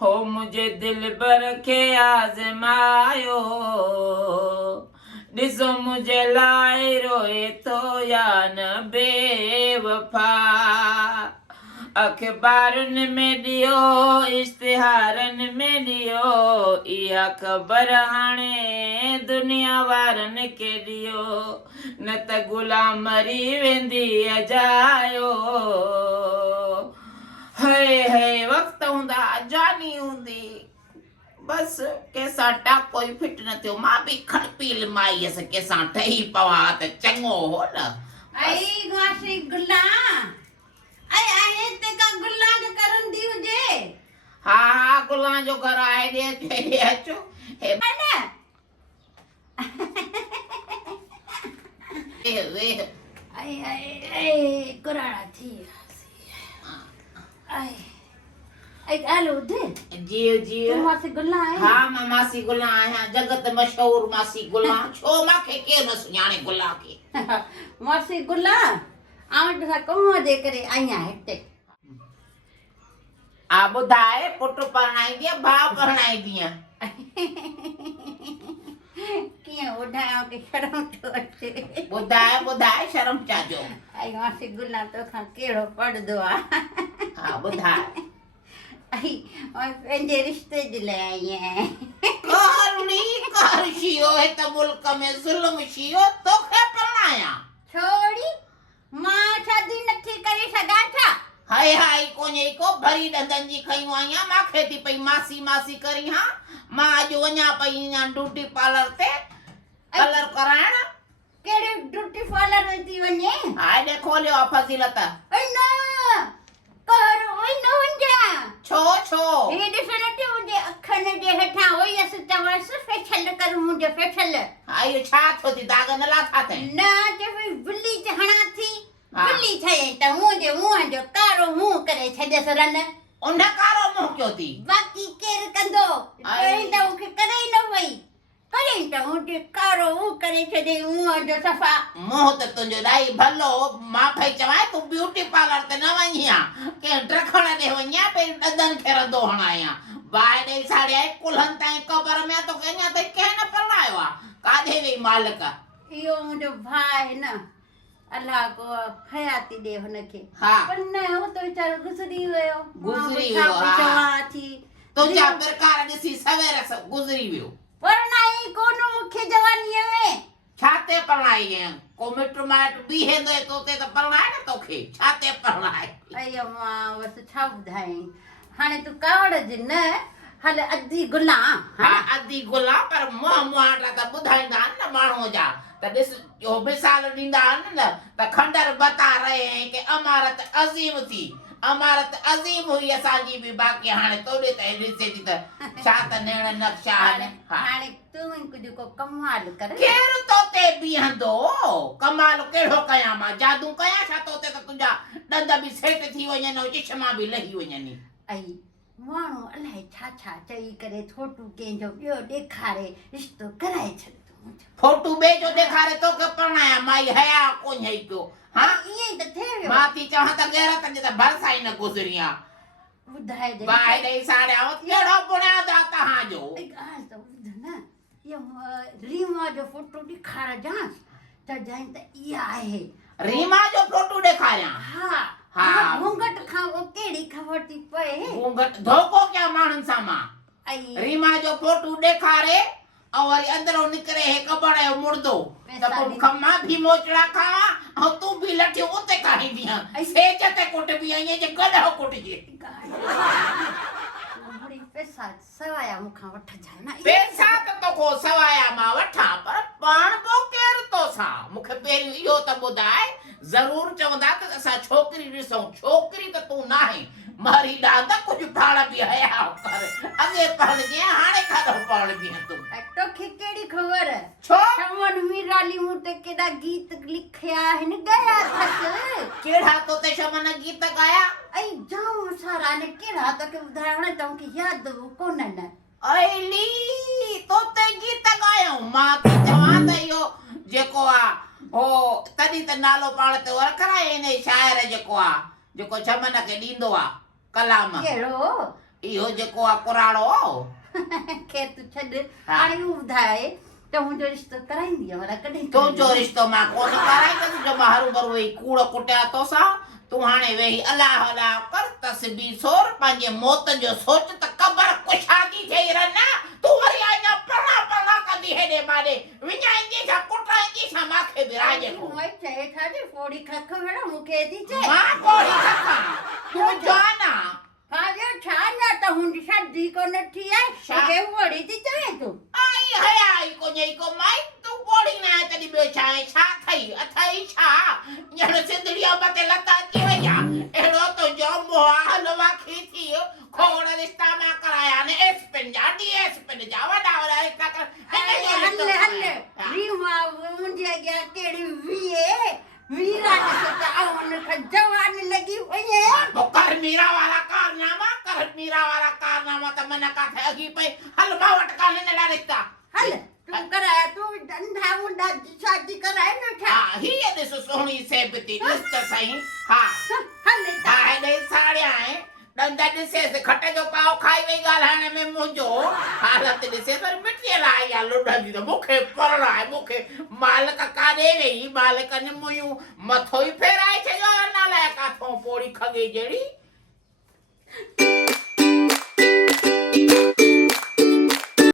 हो मुझे दिल भर के आजमायो ॾिसो मुझे लाए रोए तो या न बेवफा अखबारुनि में ॾियो इश्तिहारनि में ॾियो इहा ख़बर हाणे दुनिया वारनि खे ॾियो न त गुलाम मरी वेंदी अजायो हे हे वक़्तु हूंदा जानी हूंदी बस कंहिंसां टाको ई फिट न थियो मां बि खड़पील माई हुअसि कंहिंसां ठही पवां त चङो हो न आई गाशी गुला आई आहे ते का गुला जो करंदी हुजे हा गुलां जो घर आहे ॾे अचो हे न वेह आई आई आई कुराड़ा थी आई आई आलो दे जियो जियो तू मासी गुला है हा मां मासी गुला आहियां जगत मशहूर मासी गुला छो मांखे केर न सुञाणे गुला खे मासी गुला आउं त कम जे करे आईया हिते आ ॿुधाए पुट परणाईंदी भाउ परणाईंदी कीअं ॿुधायां की शर्म थो अचे ॿुधाए ॿुधाए शर्म छा जो आई मासी गुला तोखां कहिड़ो पढ़ंदो आहे हा ॿुधाए आई पंहिंजे रिश्ते जे लाइ आई आहियां कहरणी कहर शियो हित मुल्क में ज़ुल्म शियो तोखे परणाया छोड़ी मां शादी नथी करे सघां छा हाय हाय कोन्हे को भरी ॾंदनि जी खयूं आहियां मांखे थी पई मासी मासी करी हा मां अॼु वञा पई ब्यूटी पार्लर ते कलर कराइण कहिड़े ब्यूटी पार्लर में थी वञे हाय ॾे खोलियो आहे फज़ीलत न कर ओए न वञा छो छो हे ॾिसण ते मुंहिंजे अखनि जे हेठां वई असि चवसि फेशियल कर मुंहिंजो फेशियल हा इहो छा थियो थी दाग न लाथा अथई न चई ब्लीच हणां थी ब्लीच हयईं त मुंहिंजे मुंहं जो कारो मुंहुं करे छॾियसि रन उन कारो मुंहुं कयो थी बाक़ी केरु कंदो चई त मूंखे करे ई न वई करे त मुंहिंजे कारो मुंहुं करे छॾियईं मुंहं जो सफ़ा मुंहुं त तुंहिंजो ॾाढी भलो मां पई चवां तूं ब्यूटी पार्लर ते न वञी हा कंहिं ड्रखण ॾे वञा पहिरीं ॾंदनि खे रधो हणायां बाहि ॾेई साड़ी आई कुल्हनि ताईं क़बर में तो अञा ताईं कंहिं न परणायो आहे काॾे वई मालिक इहो मुंहिंजो भाउ आहे न अलाह को हयाती ॾे हुनखे हा पर न हो त वीचारो गुज़री वियो चवां थी तुंहिंजा प्रकार ॾिसी सवेर गुज़री वियो परणाई कोन मूंखे जवानीअ में छा ते परणाई आहियां को मिट माइट बीहेंदो तोते त परणाए न तोखे छा ते परणाए अयो मां बसि छा ॿुधाई हाणे तूं कावड़ जे न हल अधी गुला हा अधी गुला पर मुंहं मुहांडा त ॿुधाईंदा आहिनि न माण्हूअ जा त ॾिस जो मिसाल ॾींदा आहिनि न त खंडर बता रहे कि अमारत अज़ीम थी अमारत अज़ीम हुई असांजी बि बाक़ी हाणे तोड़े त ॾिसे थी त छा त नेण नक्शा आहिनि हाणे तूं ई कुझु को कमाल कर केरु तोते बीहंदो कमाल कहिड़ो कयां मां जादू कयां छा तोते त तुंहिंजा ॾंद बि सेट थी वञनि ऐं चिछमा बि लही वञनि ऐं माण्हू अलाए छा छा चई करे फोटू कंहिंजो ॿियो ॾेखारे रिश्तो कराए छॾियो फोटू ॿिए जो ॾेखारे तोखे परणाया माई हया कोन्हे पियो हा ईअं ई त थिए वियो मां थी चवां त गैरत जे त भरसा ई न गुज़री आहे ॿुधाए दे बाहि ॾेई साड़िया कहिड़ो बुनियाद आहे तव्हांजो ॻाल्हि त ॿुध न इहो रीमा जो फोटो ॾेखारजांसि त ॼाण त इहा आहे रीमा जो फोटो ॾेखारियां हा हा घूंघट खां वो कहिड़ी ख़बर थी पए घूंघट धोखो कया माण्हुनि सां मां रीमा जो फोटो ॾेखारे ऐं वरी अंदरो निकिरे हे कबड़ जो मुर्दो त पोइ मां बि मोचड़ा खावां ऐं तूं बि लठियूं उते खाईंदी आहीं सेज ते कुटबी आहीं जे गॾो कुटजे पैसा सवाया मूंखां वठजांइ न पैसा त तोखो सवाया मां वठां पर पाण पोइ केरु तोसां मूंखे पहिरियों इहो त ॿुधाए ज़रूर चवंदा त असां छोकिरी ॾिसूं छोकिरी त तूं नाहीं मारी ॾांद कुझु पाण बि हया कर अॻे पढ़जे हाणे खां पढ़बी तूं तोखे कहिड़ी ख़बर छो शमन मीराली मूं ते केॾा गीत लिखिया आहिनि ॻाया अथसि कहिड़ा तोते शमन गीत ॻाया ऐं जाम सारा ने कहिड़ा तोखे ॿुधाइण त मूंखे यादि कोन्हनि अली तोते गीत ॻायूं मां त चवां त इहो जेको आहे हो तॾहिं त नालो पाण ते रखराए इन शाइर जेको आहे जेको शमन खे ॾींदो आहे कलाम कहिड़ो इहो जेको आहे कुराड़ो खेर तूं छॾ हा। हाणे इहो ॿुधाए त मुंहिंजो रिश्तो कराईंदीअ माना कॾहिं तुंहिंजो रिश्तो मां कोन कराईंदसि जो मां हरू भरू वेही कूड़ कुटिया तोसां तूं हाणे वेही अलाह अलाह कर तस्बीह सोर पंहिंजे मौत जो सोच त क़बर कुशादी ठही रह तूं वरी अञा पढ़ा कंदी हेॾे माॾे विञाईंदी छा कुटाईंदी छा मूंखे बि राॼ को मैं चए था जे पोड़ी खख भेण मूंखे थी चए मां कोड़ी खखां तूं जाना हाँ जो छा न त हुंदी शादी कोन थी आहे छा? के पोड़ी थी चए तूं आई हयाई को जई को माई तू कोड़ी न आहे तॾहिं ॿियो छा आहे छा अथई अथई छा ॼण सिंधड़ीअ मथे लता अची वई आहे अहिड़ो तुंहिंजो मुहाल वाखी थी खोड़ रिश्ता मां कराया ने एसपिन जा डीएसपिन जा वॾा रिश्ता कर हल हल रीमा मुंहिंजे अॻियां कहिड़ी वीए वीरा ॾिसो त हुन खां जवान लॻी वई कर मीरा वाला कारनामा त मन काथे अगी पई हल मां वटि कान नड़ा रिश्ता हल तूं कराया तूं धंधा मुंडा शादी कराए न छा हा हीअ ॾिस सुहिणी सेबती ॾिस त सही हा हल हा हेॾे साड़िया आहे ॾंद ॾिसेसि खट जो पाव खाई वई ॻाल्हाइण में मुंहिंजो हालत ॾिसेसि वरी मिटीअ लाइ आहे लुॾंदी त मूंखे पढ़णो आहे मूंखे मालिक काॾे वेई मालिक ने मुंहिंजूं मथो ई फेराए छॾियो नालायक काथों पोड़ी खगे जहिड़ी